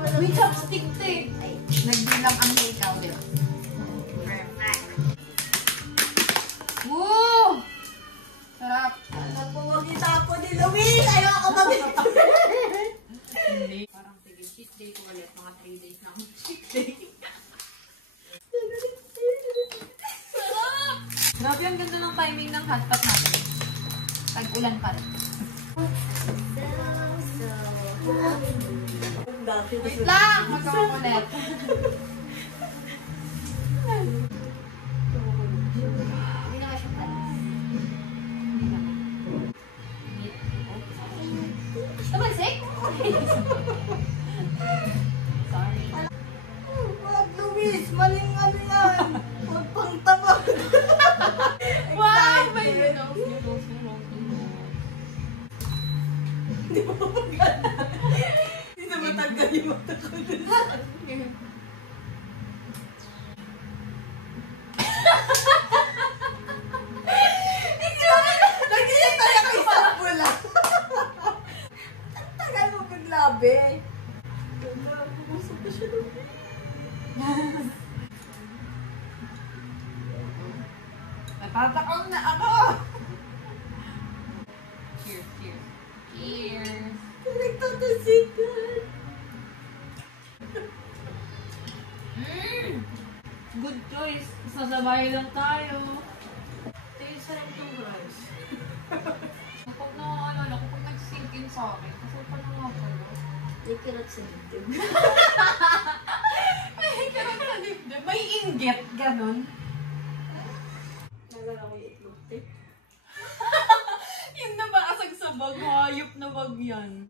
May chopstick to eh. Nagbilang ang ikaw, di ba? Perfect. Woo! Sarap. Alam po, wag itapo ni Louie. Ayoko mag- Hindi. Parang sige, cheat day ko ulit. Mga 3 days na akong cheat day. Sarap! Grabe, ang ganda ng timing ng hotpot natin. Tag-ulan pa rin. Wait lang! Magkawang ulit. Hindi na siya palis. Hindi naman. Tumalsik? Sorry. Wag, Luis. Maling ano yan. Huwag pang tamag. Wow! May noodles. Hindi mo maganda. Hindi na matanggal yung mata ko. Nag-iit tayo kay Sabula. Ang tagal mo paglabi. Pumusok ko siya doon. Natatakang na ako! Cheers, cheers. Cheers! Nagtatasikan. Good choice. Sasabay lang tayo. Tayo sarap itong rice. Kapag nakaalala ko, pag nag-sink in sa akin, kasi pa naman pala. May kirot sa dibdib. May karoon sa dibdib. May inggit, ganun. Nagala ko yung itlog, te. Yung nabasag sa bag, hayop na bag yan.